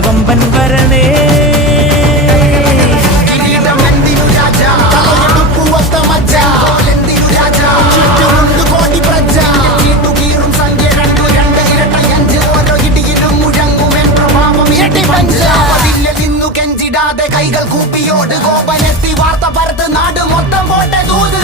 കൊമ്പൻ വരണേ. കൈകൾ കൂപ്പിയോട് കോപനെത്തി വാർത്ത പരത്ത് നാട് മൊത്തം പോട്ടെ ദൂത്.